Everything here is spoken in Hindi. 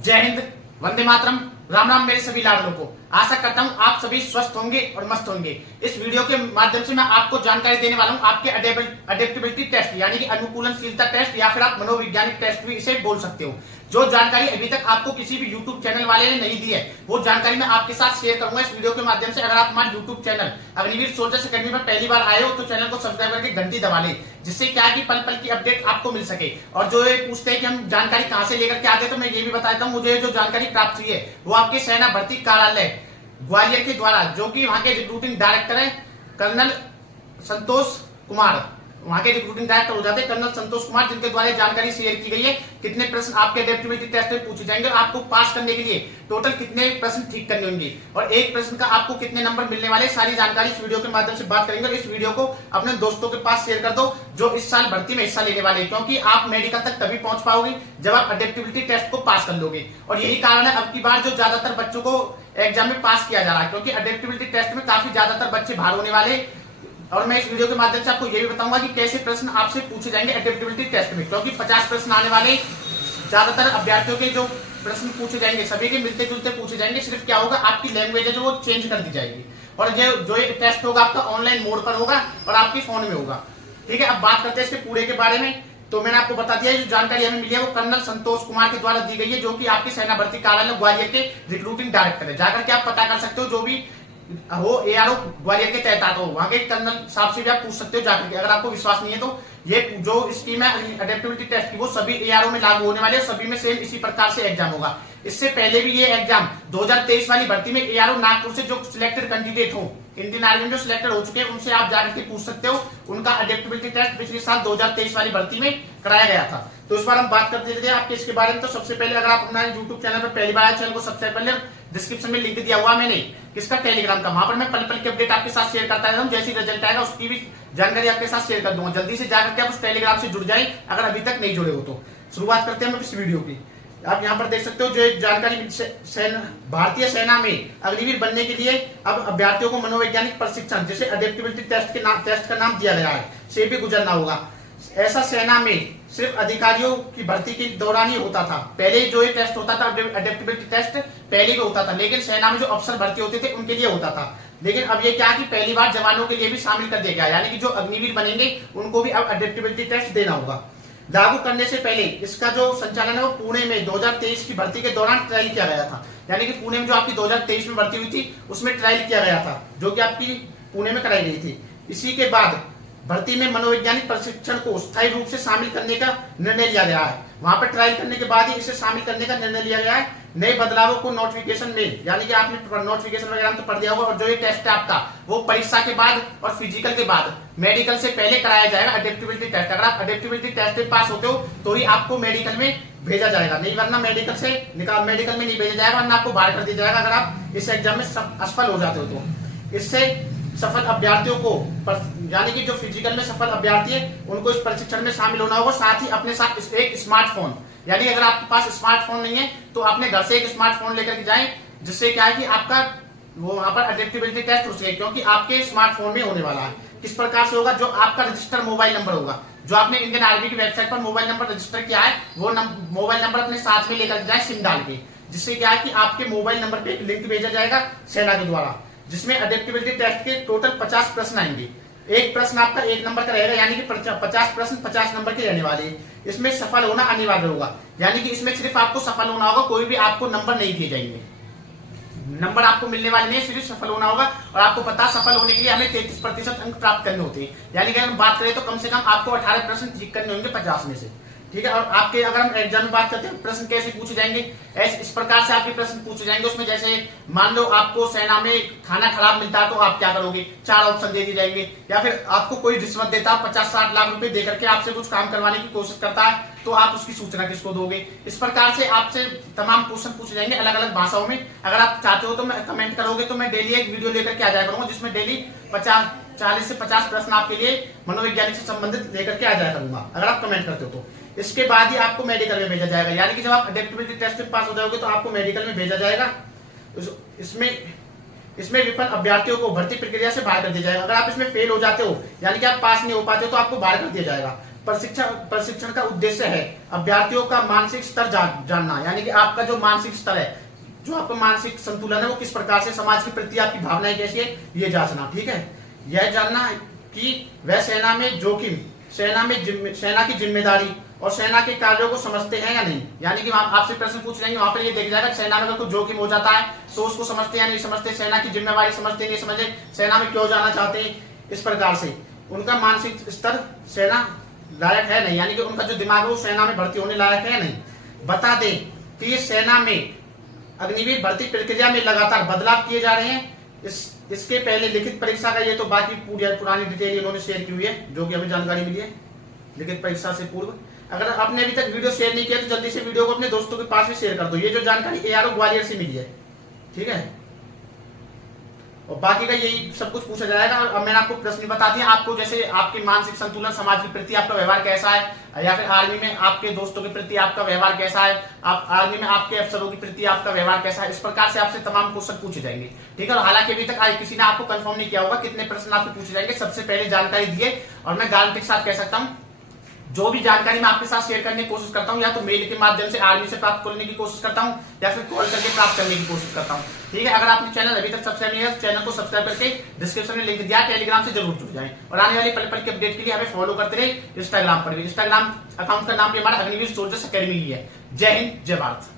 जय हिंद, वंदे मातरम, राम राम मेरे सभी लाडलों को। आशा करता हूँ आप सभी स्वस्थ होंगे और मस्त होंगे। इस वीडियो के माध्यम से मैं आपको जानकारी देने वाला हूँ आपके अडेप्टेबिलिटी टेस्ट यानी कि अनुकूलनशीलता टेस्ट या फिर आप मनोवैज्ञानिक टेस्ट भी इसे बोल सकते हो। जो जानकारी अभी तक आपको किसी भी YouTube चैनल वाले ने नहीं दी है वो जानकारी मैं आपके साथ शेयर करूंगा इस वीडियो के माध्यम से। अगर आप हमारे YouTube channel Agniveer soldiers academy में पहली बार आए हो तो चैनल को सब्सक्राइब करके घंटी दबा लें, जिससे क्या है कि पल पल की अपडेट आपको मिल सके। और जो ये पूछते हैं कि हम जानकारी कहां से लेकर के आते हैं तो मैं ये भी बताता हूँ, मुझे जो जानकारी प्राप्त हुई है वो आपके सेना भर्ती कार्यालय ग्वालियर के द्वारा, जो कि वहां के रिक्रूटिंग डायरेक्टर है कर्नल संतोष कुमार, वहां के रिक्रूटिंग डायरेक्टर हो जाते हैं कर्नल संतोष कुमार, जिनके द्वारा जानकारी शेयर की गई है। कितने प्रश्न आपके एडेप्टेबिलिटी टेस्ट में पूछे जाएंगे, आपको पास करने के लिए टोटल कितने प्रश्न ठीक करने होंगे और एक प्रश्न का आपको कितने नंबर मिलने वाले, सारी जानकारी इस वीडियो के माध्यम से बात करेंगे। इस वीडियो को अपने दोस्तों के पास शेयर कर दो जो इस साल भर्ती में हिस्सा लेने वाले, क्योंकि आप मेडिकल तक तभी पहुंच पाओगे जब आप एडेप्टेबिलिटी टेस्ट को पास कर लोगे। और यही कारण है अब की बार जो ज्यादातर बच्चों को एग्जाम में पास किया जा रहा है, क्योंकि एडेप्टेबिलिटी टेस्ट में काफी ज्यादातर बच्चे बाहर होने वाले। और मैं इस वीडियो के माध्यम से आपको ये भी बताऊंगा कि कैसे प्रश्न आपसे पूछे जाएंगे एडेप्टेबिलिटी टेस्ट में, क्योंकि 50 प्रश्न आने वाले, ज्यादातर अभ्यर्थियों के जो प्रश्न पूछे जाएंगे सभी के मिलते जुलते पूछे जाएंगे। सिर्फ क्या होगा, आपकी लैंग्वेज है जो वो चेंज कर दी जाएगी। और जो ये टेस्ट होगा आपका ऑनलाइन मोड पर होगा और आपकी फोन में होगा। ठीक है, अब बात करते हैं इसके पूरे के बारे में। तो मैंने आपको बता दिया जो जानकारी हमें मिली है वो कर्नल संतोष कुमार के द्वारा दी गई है, जो कि आपकी सेना भर्ती कार्यालय ग्वालियर के रिक्रूटिंग डायरेक्टर है। जाकर के आप पता कर सकते हो, जो भी हो ARO ग्वालियर के तहत आता हो वहां के कर्नल साहब से भी आप पूछ सकते हो जाकर के। अगर आपको विश्वास नहीं है तो ये जो स्कीम है एडेप्टेबिलिटी टेस्ट की वो सभी ARO में लागू होने वाले है, सभी में सेम इसी प्रकार से एग्जाम होगा। इससे पहले भी ये एग्जाम 2023 वाली भर्ती में ARO नागपुर से जो सिलेक्टेड कैंडिडेट हो, इंडियन आर्मी में जो सिलेक्टेड हो चुके हैं, उनसे आप जाकर के पूछ सकते हो। उनका एडेप्टेबिलिटी टेस्ट पिछले साल 2023 वाली भर्ती में कराया गया था। तो इस बार हम बात करते हैं आपके इसके बारे में। तो सबसे पहले अगर आप हमारे YouTube चैनल पर पहली बार आए, चैनल को सब्सक्राइब कर ले। डिस्क्रिप्शन में लिंक दिया हुआ मैंने किसका, टेलीग्राम का, वहां पर मैं पल पल की अपडेट आपके साथ शेयर करता रहता हूं। जैसी रिजल्ट आएगा उसकी भी जानकारी आपके साथ शेयर कर दूंगा। जल्दी से जाकर के आप उस टेलीग्राम से जुड़ जाएं अगर अभी तक नहीं जुड़े हो तो। शुरुआत करते हैं हम इस वीडियो की। आप यहाँ पर देख सकते हो जो एक जानकारी भारतीय सेना में अग्निवीर बनने के लिए अब अभ्यर्थियों को मनोवैज्ञानिक प्रशिक्षण, जिसे एडेप्टेबिलिटी टेस्ट का नाम दिया गया है, से भी गुजरना होगा। ऐसा सेना में सिर्फ अधिकारियों की भर्ती के दौरान ही होता था। पहले जो ये टेस्ट होता था एडेप्टेबिलिटी टेस्ट पहले भी होता था, लेकिन सेना में जो अफसर भर्ती होते थे उनके लिए होता था। लेकिन अब ये क्या कि पहली बार जवानों के लिए भी शामिल कर दिया गया, यानी कि जो अग्निवीर बनेंगे उनको भी अब एडेप्टेबिलिटी टेस्ट देना होगा। लागू करने से पहले इसका जो संचालन है वो पुणे में 2023 की भर्ती के दौरान ट्रायल किया गया था। यानी कि पुणे में जो आपकी 2023 में भर्ती हुई थी उसमें ट्रायल किया गया था, जो कि आपकी पुणे में कराई गई थी। इसी के बाद भर्ती में मनोवैज्ञानिक प्रशिक्षण को स्थायी रूप से शामिल करने का निर्णय लिया गया है। वहां पर ट्रायल करने के बाद ही इसे शामिल करने का निर्णय लिया गया है। नए बदलावों को नोटिफिकेशन में, यानी कि आपने नोटिफिकेशन वगैरह तो पढ़ दिया होगा। और जो ये टेस्ट है आपका वो परीक्षा के बाद और फिजिकल के बाद, मेडिकल से पहले कराया जाएगा एडेप्टेबिलिटी टेस्ट। अगर आप एडेप्टेबिलिटी टेस्ट में पास होते हो तो ही आपको मेडिकल में भेजा जाएगा, नहीं वरना मेडिकल में नहीं भेजा जाएगा, वरना आपको बाहर कर दिया जाएगा अगर आप इस एग्जाम में असफल हो जाते हो तो। इससे सफल अभ्यर्थियों को, यानी कि जो फिजिकल में सफल अभ्यर्थी है उनको इस प्रशिक्षण में शामिल होना होगा। साथ ही अपने साथ एक स्मार्टफोन, यानी अगर आपके पास स्मार्टफोन नहीं है तो अपने घर से एक स्मार्टफोन लेकर के जाएं, जिससे क्या है कि आपका वो वहां पर एडेप्टेबिलिटी टेस्ट हो सके, क्योंकि आपके स्मार्टफोन में होने वाला है। किस प्रकार से होगा, जो आपका रजिस्टर मोबाइल नंबर होगा, जो आपने इंडियन आर्मी की वेबसाइट पर मोबाइल नंबर रजिस्टर किया है वो मोबाइल नंबर अपने साथ में लेकर जाए सिम डाल के, जिससे क्या है कि आपके मोबाइल नंबर पे एक लिंक भेजा जाएगा सेना के द्वारा, जिसमें एडेप्टेबिलिटी टेस्ट के टोटल 50 प्रश्न आएंगे। एक प्रश्न आपका 1 नंबर का रहेगा, यानी कि 50 प्रश्न 50 नंबर के रहने वाले हैं। इसमें सफल होना अनिवार्य होगा, यानी कि इसमें सिर्फ आपको सफल होना होगा, कोई भी आपको नंबर नहीं दिए जाएंगे। नंबर आपको मिलने वाले नहीं, सिर्फ सफल होना होगा। और आपको पता, सफल होने के लिए हमें 33% अंक प्राप्त करने होते हैं। यानी कि अगर हम बात करें तो कम से कम आपको 18 प्रश्न ठीक करने होंगे 50 में से। ठीक है, और आपके अगर हम एग्जाम में बात करते हैं प्रश्न कैसे पूछे जाएंगे, इस प्रकार से आपके प्रश्न पूछे जाएंगे। उसमें जैसे मान लो आपको सेना में खाना खराब मिलता है तो आप क्या करोगे, 4 ऑप्शन दे दिए जाएंगे। या फिर आपको कोई रिश्वत देता है, 50-60 लाख रुपए देकर के आपसे कुछ काम करवाने की कोशिश करता है, तो आप उसकी सूचना किसको दोगे। इस प्रकार से आपसे तमाम क्वेश्चन पूछे जाएंगे अलग अलग भाषाओं में। अगर आप चाहते हो तो मैं कमेंट करोगे तो मैं डेली एक वीडियो लेकर के आ जाया करूंगा, जिसमें डेली 40 से 50 प्रश्न आपके लिए मनोवैज्ञानिक से संबंधित लेकर के आ जाया करूंगा, अगर आप कमेंट करते हो तो। इसके बाद ही आपको मेडिकल में भेजा जाएगा, यानी कि जब आप एडेप्टेबिलिटी टेस्ट में पास हो जाओगे तो आपको मेडिकल में भेजा जाएगा। इसमें विफल अभ्यर्थियों को भर्ती प्रक्रिया से बाहर कर दिया जाएगा। अगर आप इसमें फेल हो जाते हो, यानी कि आप पास नहीं हो पाते हो, तो आपको बाहर कर दिया जाएगा। प्रशिक्षण का उद्देश्य है अभ्यर्थियों का मानसिक स्तर जानना, यानी कि आपका जो मानसिक स्तर है, जो आपका मानसिक संतुलन है वो किस प्रकार से, समाज के प्रति आपकी भावनाएं कैसी है, ये जांचना। ठीक है, यह जानना कि वह सेना में जोखिम, सेना की जिम्मेदारी और सेना के कार्यों को समझते हैं या नहीं। यानी कि आपसे प्रश्न पूछ लेंगे, वहां पर ये देखा जाएगा सेना में अगर कोई जोखिम हो जाता है तो उसको समझते हैं या नहीं समझते, सेना की जिम्मेवारी समझते नहीं समझे, सेना में क्यों जाना चाहते हैं, इस प्रकार से उनका मानसिक स्तर सेना लायक है नहीं, यानी कि उनका जो दिमाग है वो सेना में भर्ती होने लायक है नहीं। बता दें कि सेना में अग्निवीर भर्ती प्रक्रिया में लगातार बदलाव किए जा रहे हैं। इसके पहले लिखित परीक्षा का ये तो बाकी पुरानी डिटेल इन्होंने शेयर की हुई है, जो कि हमें जानकारी मिली है लिखित परीक्षा से पूर्व। अगर आपने अभी तक वीडियो शेयर नहीं किया तो जल्दी से वीडियो को अपने दोस्तों के पास भी शेयर कर दो। ये जो जानकारी ARO ग्वालियर से मिली है, ठीक है, और बाकी का यही सब कुछ पूछा जाएगा। अब मैंने आपको प्रश्न बता दिया, आपको जैसे आपके मानसिक संतुलन, समाज के प्रति आपका व्यवहार कैसा है, या फिर आर्मी में आपके दोस्तों के प्रति आपका व्यवहार कैसा है, आप आर्मी में आपके अफसरों के प्रति आपका व्यवहार कैसा है, इस प्रकार से आपसे तमाम क्वेश्चन पूछे जाएंगे। ठीक है, और हालांकि अभी तक किसी ने आपको कंफर्म नहीं किया होगा कितने प्रश्न आपसे पूछे जाएंगे, सबसे पहले जानकारी दिए। और मैं गारंटी के साथ कह सकता हूँ जो भी जानकारी मैं आपके साथ शेयर करने की कोशिश करता हूं, या तो मेल के माध्यम से आर्मी से प्राप्त करने की कोशिश करता हूं, या फिर कॉल करके प्राप्त करने की कोशिश करता हूं। ठीक है, अगर आपने चैनल अभी तक सब्सक्राइब नहीं किया तो चैनल को सब्सक्राइब करके डिस्क्रिप्शन में लिंक दिया, टेलीग्राम से जरूर जुड़ जाएं। और आने वाली पल पल की अपडेट के लिए हमें फॉलो करते रहे इंस्टाग्राम पर भी। इंस्टाग्राम अकाउंट का नाम भी हमारा अग्निवीर सोल्जर्स अकेडमी ही है। जय हिंद, जय भारत।